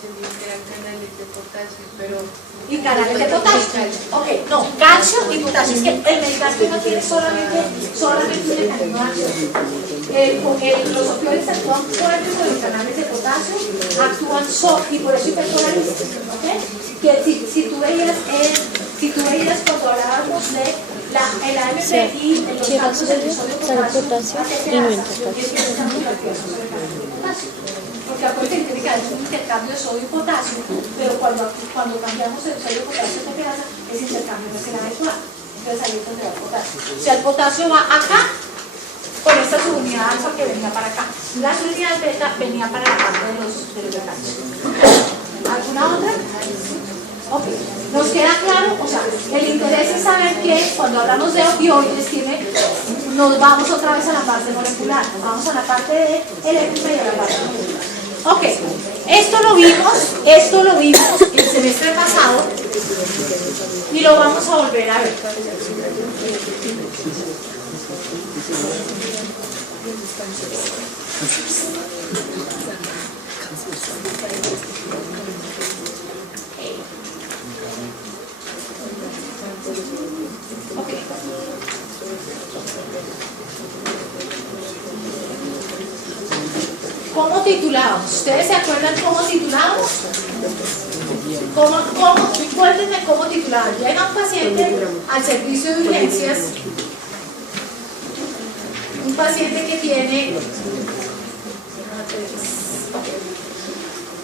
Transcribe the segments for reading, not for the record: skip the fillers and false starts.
eran canales de potasio, pero... Y canales de potasio. Ok, no, calcio y potasio. Es que el medicamento no tiene solamente un mecanismo de acción. Los opioides actúan fuertes sobre los canales de potasio, actúan y por eso hiperpolarizan. ¿Ok? Que si tú veías cuando hablábamos de el AMP y los campos del episodio de potasio, porque acuérdense que tiene que haber un intercambio de sodio y potasio, pero cuando cambiamos el sodio y potasio de grasa, ese intercambio no es el adecuado. Entonces ahí es donde va el potasio. O sea, el potasio va acá con esta subunidad alfa que venía para acá. La subunidad beta venía para la parte de los calcio. ¿Alguna otra? Ok, ¿nos queda claro? O sea, el interés es saber que cuando hablamos de opioides nos vamos otra vez a la parte molecular, nos vamos a la parte de eléctrica y a la parte molecular. Ok, esto lo vimos el semestre pasado y lo vamos a volver a ver. Okay. ¿Cómo titulábamos? ¿Ustedes se acuerdan cómo titulábamos? Cuéntenme cómo titulábamos. Llega un paciente al servicio de urgencias, un paciente que tiene...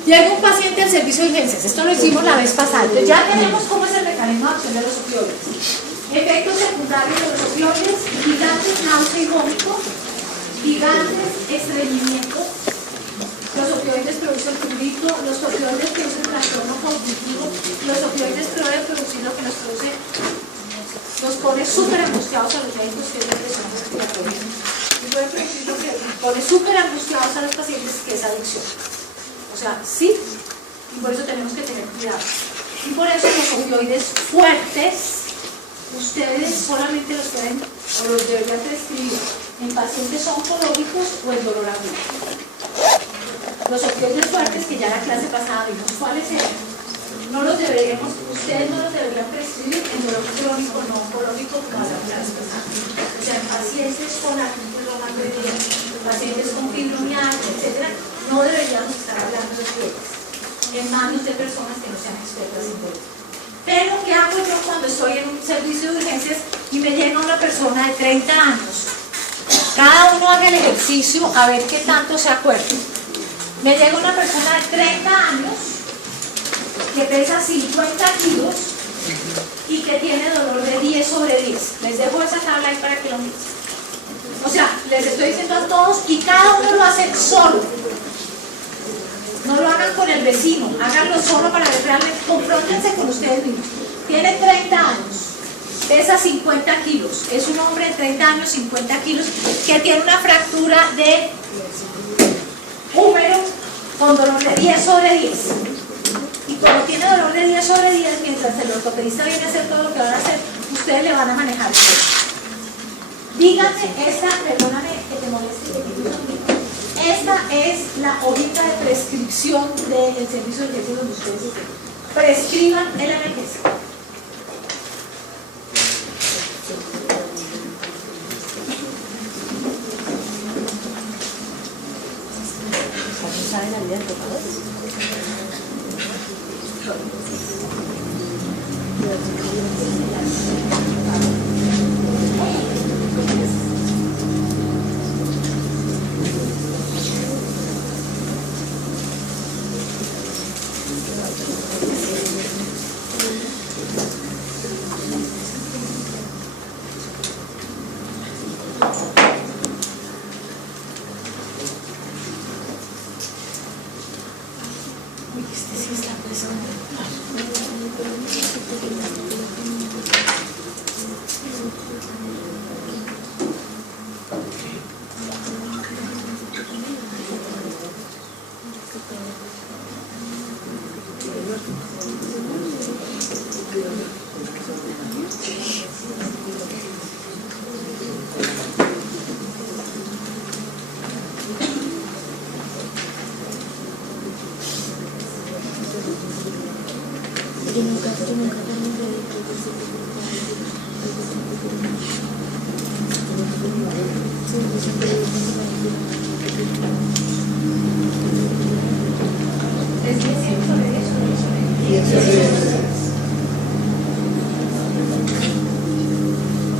Llega un paciente al servicio de urgencias, esto lo hicimos la vez pasada. Entonces ya tenemos cómo es el mecanismo de acción de los opioides. Efectos secundarios de los opioides: gigantes, náusea y vómito, gigantes, estreñimiento. Los opioides producen prurito, los opioides producen trastorno cognitivo, los opioides pueden producir lo que nos pone súper angustiados a los médicos, que es la presión respiratoria. Y puede producir lo que pone súper angustiados a los pacientes, que es adicción. O sea, sí, y por eso tenemos que tener cuidado. Y por eso los opioides fuertes, ustedes solamente los pueden o los deberían prescribir en pacientes oncológicos o en dolor agudo. Los opioides fuertes, que ya la clase pasada vimos cuáles eran, ustedes no los deberían prescribir en dolor crónico, no oncológico, como la clase pasada. O sea, en pacientes con artritis reumatoidea, pacientes con fibromialgia, etc., no deberíamos estar hablando de opioides en manos de personas que no sean expertas en dolor. Pero, ¿qué hago yo cuando estoy en un servicio de urgencias y me llega una persona de 30 años? Cada uno haga el ejercicio a ver qué tanto se acuerda. Me llega una persona de 30 años que pesa 50 kilos y que tiene dolor de 10 sobre 10. Les dejo esa tabla ahí para que lo miren. O sea, les estoy diciendo a todos y cada uno lo hace solo. No lo hagan con el vecino, háganlo solo para ver realmente, confróntense con ustedes mismos. Tiene 30 años, pesa 50 kilos, es un hombre de 30 años, 50 kilos, que tiene una fractura de húmero con dolor de 10 sobre 10. Y como tiene dolor de 10 sobre 10, mientras el ortopedista viene a hacer todo lo que van a hacer, ustedes le van a manejar eso. Díganme, perdóname que te moleste, que te quito un poquito. Esta es la hojita de prescripción del servicio de urgencias donde ustedes prescriban el analgésico. ¿Saben la vida del tocador?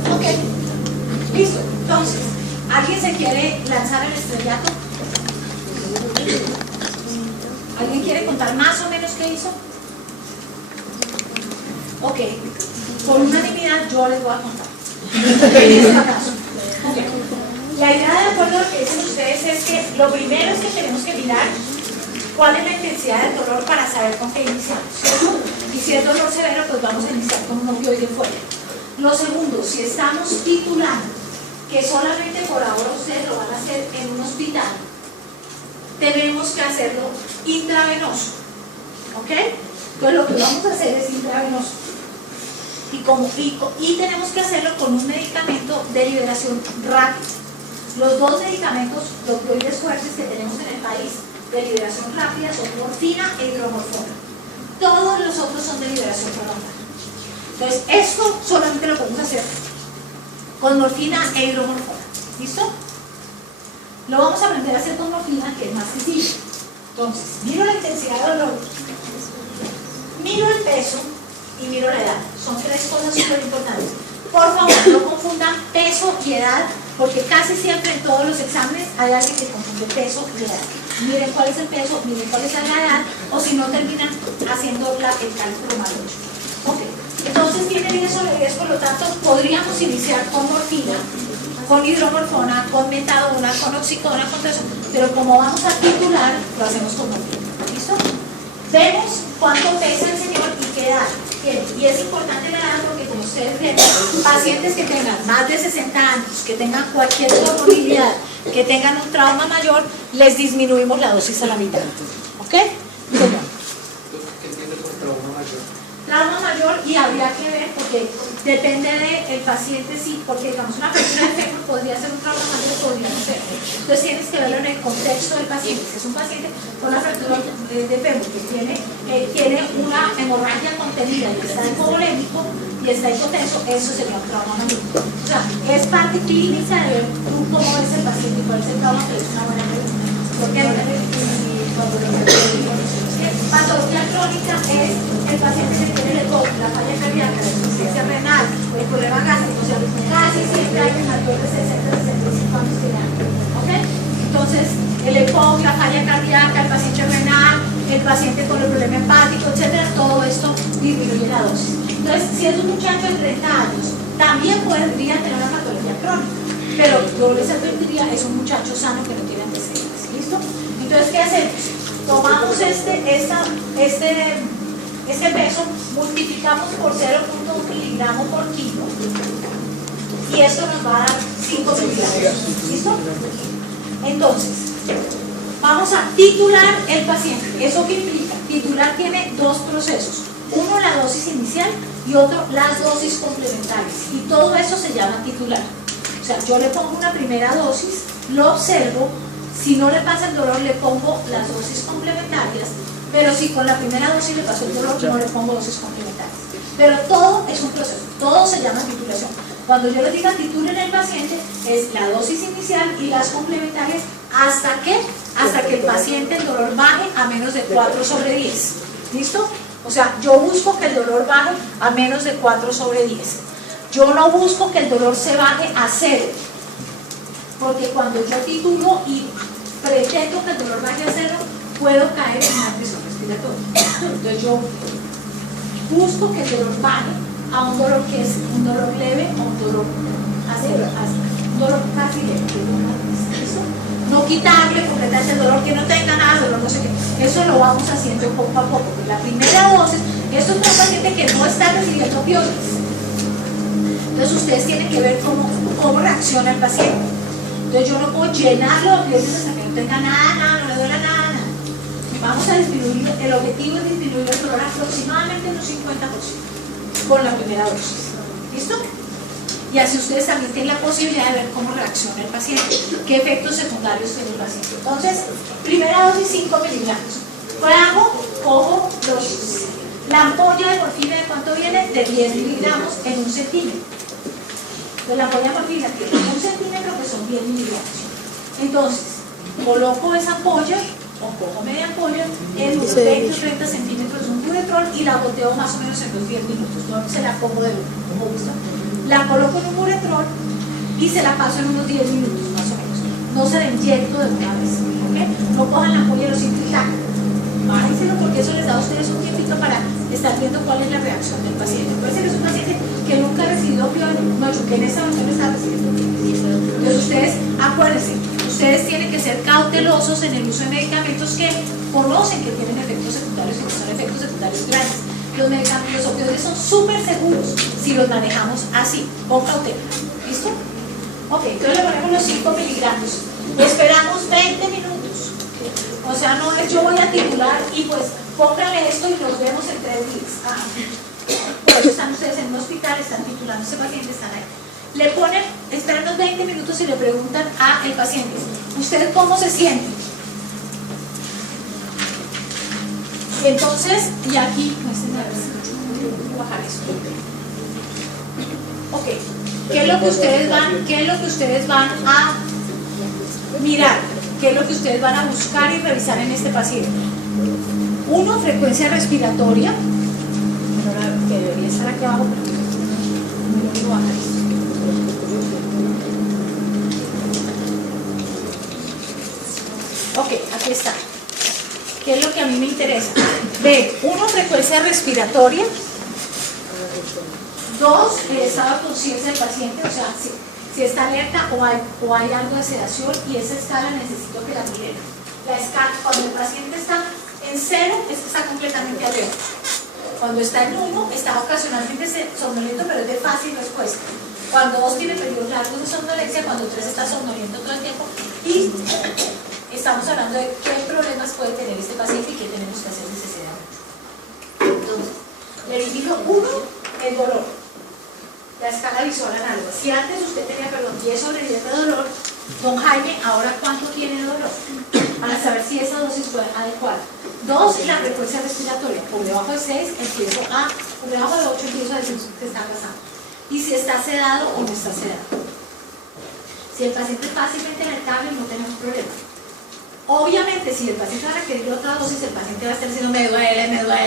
Ok, listo. Entonces, ¿alguien se quiere lanzar al estrellato? ¿Alguien quiere contar más o menos qué hizo? Ok, por unanimidad yo les voy a contar. En este caso. Okay. La idea, de acuerdo a lo que dicen ustedes, es que lo primero es que tenemos que mirar cuál es la intensidad del dolor para saber con qué iniciamos, ¿cierto? Y si es dolor severo, pues vamos a iniciar con un opioide fuerte. Lo segundo, si estamos titulando, que solamente por ahora ustedes lo van a hacer en un hospital, tenemos que hacerlo intravenoso, ¿ok? Entonces lo que vamos a hacer es intravenoso. Y tenemos que hacerlo con un medicamento de liberación rápida. Los dos medicamentos, los opioides fuertes que tenemos en el país de liberación rápida son morfina e hidromorfona. Todos los otros son de liberación prolongada. Entonces, esto solamente lo podemos hacer con morfina e hidromorfona. ¿Listo? Lo vamos a aprender a hacer con morfina, que es más sencillo. Entonces, miro la intensidad de dolor, miro el peso y miro la edad. Son tres cosas súper importantes. Por favor, no confundan peso y edad, porque casi siempre en todos los exámenes hay alguien que confunde peso y edad. Miren cuál es el peso, miren cuál es la edad, o si no terminan haciendo el cálculo mal hecho. Ok, entonces tiene 10 sobre 10, por lo tanto podríamos iniciar con morfina, con hidromorfona, con metadona, con oxicodona, con todo eso, pero como vamos a titular, lo hacemos con morfina. ¿Listo? Vemos cuánto pesa el señor y qué edad tiene. Y es importante la edad porque, como ustedes ven, pacientes que tengan más de 60 años, que tengan cualquier comorbilidad, que tengan un trauma mayor, les disminuimos la dosis a la mitad. ¿Ok? Señor. ¿Qué entiende por trauma mayor? Trauma mayor, y habría que ver, porque depende del paciente, sí, porque digamos una fractura de fémur podría ser un trauma mayor, podría no ser. Entonces tienes que verlo en el contexto del paciente. Si es un paciente con una fractura de fémur que tiene una hemorragia contenida y está hipovolémico y está hipotenso, eso sería un trauma mayor. O sea, es parte clínica de ver tú cómo es el paciente y cuál es el trauma, pero es una buena pregunta. Porque patología crónica es el paciente que tiene el ECOG, la falla cardíaca, la insuficiencia renal, el problema gástrico, o sea, casi siempre hay mayor de 60-65 años de edad. ¿Ok? Entonces, el ECOG, la falla cardíaca, el paciente renal, el paciente con el problema hepático, etcétera, todo esto disminuye la dosis. Entonces, si es un muchacho de 30 años, también podría tener una patología crónica, pero yo les advertiría, es un muchacho sano que no tiene antecedentes. ¿Listo? Entonces, ¿qué hacemos? Tomamos este peso, multiplicamos por 0.1 miligramo por kilo y esto nos va a dar 5 miligramos. ¿Listo? Entonces, vamos a titular el paciente. ¿Eso qué implica? Titular tiene dos procesos. Uno, la dosis inicial, y otro, las dosis complementarias. Y todo eso se llama titular. O sea, yo le pongo una primera dosis, lo observo. Si no le pasa el dolor, le pongo las dosis complementarias, pero si con la primera dosis le pasó el dolor, no le pongo dosis complementarias. Pero todo es un proceso, todo se llama titulación. Cuando yo les diga titulen el paciente, es la dosis inicial y las complementarias, ¿hasta qué? Hasta que el paciente, el dolor baje a menos de 4 sobre 10. ¿Listo? O sea, yo busco que el dolor baje a menos de 4 sobre 10. Yo no busco que el dolor se baje a 0. Porque cuando yo titulo y pretendo que el dolor baje a 0, puedo caer en una presión respiratoria. Entonces yo busco que el dolor baje a un dolor que es un dolor leve o un dolor un dolor casi leve. ¿Eso? No quitarle completamente el dolor, que no tenga nada de dolor, no sé qué. Eso lo vamos haciendo poco a poco. Porque la primera dosis, esto es un paciente que no está recibiendo opioides. Entonces ustedes tienen que ver cómo reacciona el paciente. Entonces yo no puedo llenarlo de opioides hasta que no tenga nada, no le duela nada. Vamos a disminuir, el objetivo es disminuir el dolor aproximadamente en un 50% con la primera dosis. ¿Listo? Y así ustedes también tienen la posibilidad de ver cómo reacciona el paciente, qué efectos secundarios tiene el paciente. Entonces, primera dosis 5 miligramos. Luego cojo La ampolla de morfina, ¿de cuánto viene? De 10 miligramos en 1 centímetro. Entonces la ampolla de morfina tiene 1 centímetro, que son 10 miligramos. Entonces, coloco esa ampolla, o cojo media ampolla, en unos 20 o 30 centímetros de un uretrol y la goteo más o menos en los 10 minutos. No se la pongo de uno, la coloco en un uretrol y se la paso en unos 10 minutos más o menos. No se la inyecto de una vez, ¿ok? No cojan la ampolla y lo sienten y tacan. Bájenselo porque eso les da a ustedes un tiempito para estar viendo cuál es la reacción del paciente. Puede ser que es un paciente que nunca ha recibido opioide, no, que en esa ocasión está recibiendo opioide. Entonces ustedes, acuérdense, ustedes tienen que ser cautelosos en el uso de medicamentos que conocen que tienen efectos secundarios y que son efectos secundarios grandes. Los medicamentos, los opioides son súper seguros si los manejamos así, con cautela. ¿Listo? Ok, entonces le ponemos los 5 miligramos. Esperamos 20 minutos. O sea, no es yo voy a titular y pues póngale esto y nos vemos en 3 días. Por eso están ustedes en un hospital, están titulando a ese paciente, están ahí. Le ponen, esperan unos 20 minutos y le preguntan al paciente, ¿usted cómo se siente? Entonces, y aquí, voy a bajar esto. Ok, ¿qué es lo que ustedes van a mirar? ¿Qué es lo que ustedes van a buscar y revisar en este paciente? 1, frecuencia respiratoria, que debería estar aquí abajo, pero no quiero bajar esto. Ok, aquí está. ¿Qué es lo que a mí me interesa? Ver, 1, frecuencia respiratoria. 2, el estado de conciencia del paciente, o sea, si está alerta o hay algo de sedación, y esa escala necesito que la miren. La escala, cuando el paciente está en 0, es que está completamente alerta. Cuando está en 1, está ocasionalmente somnoliento, pero es de fácil respuesta. Cuando 2 tiene periodos largos de somnolencia, cuando 3 está somnoliento todo el tiempo, y estamos hablando de qué problemas puede tener este paciente y qué tenemos que hacer necesariamente. Entonces, le divido 1, el dolor. La escala visual análoga. Si antes usted tenía, 10/10 de dolor, don Jaime, ¿ahora cuánto tiene de dolor? Para saber si esa dosis fue adecuada. 2, la frecuencia respiratoria. Por debajo de 6, por debajo de 8 empiezo a decir que está pasando. Y si está sedado o no está sedado. Si el paciente es fácilmente alertable, no tenemos problema. Obviamente, si el paciente va a requerir otra dosis, el paciente va a estar diciendo me duele, no va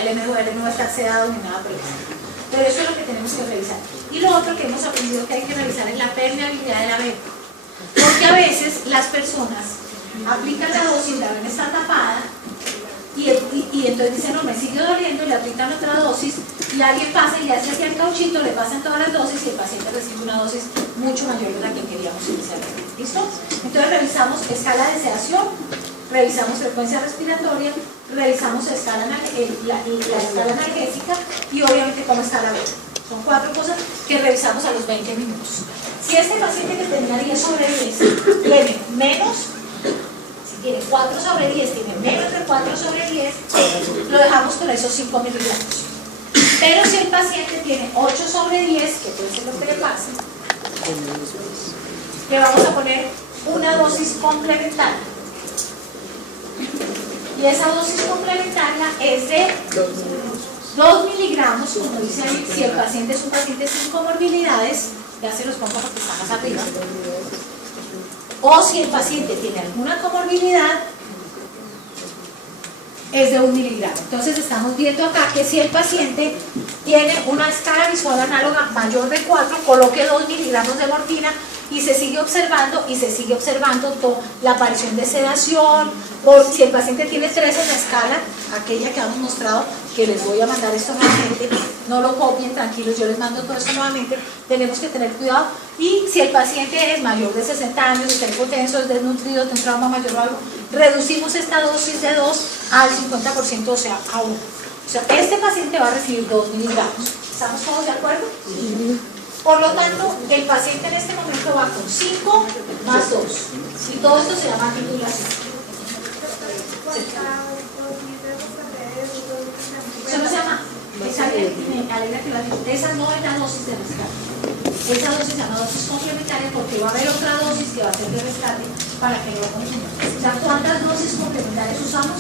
a estar sedado ni nada por el estilo. Pero eso es lo que tenemos que revisar. Y lo otro que hemos aprendido que hay que revisar es la permeabilidad de la vena. Porque a veces las personas aplican la dosis, la vena está tapada, y entonces dicen, no, me sigue doliendo, le aplican otra dosis, y alguien pasa y le hace así al cauchito, le pasan todas las dosis, y el paciente recibe una dosis mucho mayor de la que queríamos inicialmente. ¿Listo? Entonces revisamos escala de sedación, revisamos frecuencia respiratoria, revisamos la escala analgésica y obviamente cómo está la vena. Son 4 cosas que revisamos a los 20 minutos. Si este paciente que tenía 10/10 tiene menos, si tiene 4/10, tiene menos de 4/10, lo dejamos con esos 5 miligramos. Pero si el paciente tiene 8/10, que puede ser lo que le pase, le vamos a poner una dosis complementaria. Y esa dosis complementaria es de 2 miligramos, como dice ahí, si el paciente es un paciente sin comorbilidades, ya se los pongo porque está más arriba, o si el paciente tiene alguna comorbilidad, es de 1 miligramo. Entonces estamos viendo acá que si el paciente tiene una escala visual análoga mayor de 4, coloque 2 miligramos de morfina y se sigue observando la aparición de sedación. O si el paciente tiene 3 en la escala, aquella que hemos mostrado, que les voy a mandar esto nuevamente, no lo copien, tranquilos, yo les mando todo esto nuevamente, tenemos que tener cuidado. Y si el paciente es mayor de 60 años, está hipotenso, es desnutrido, tiene un trauma mayor o algo, reducimos esta dosis de 2 al 50%, o sea, a 1. O sea, este paciente va a recibir 2 miligramos. ¿Estamos todos de acuerdo? Sí. Por lo tanto, el paciente en este momento va con 5 más 2. Y todo esto se llama titulación. Eso no se llama, me alegra que lo has dicho, esa no es la dosis de rescate. Esa dosis se llama dosis complementaria porque va a haber otra dosis que va a ser de rescate para que no lo consuman. O sea, ¿cuántas dosis complementarias usamos?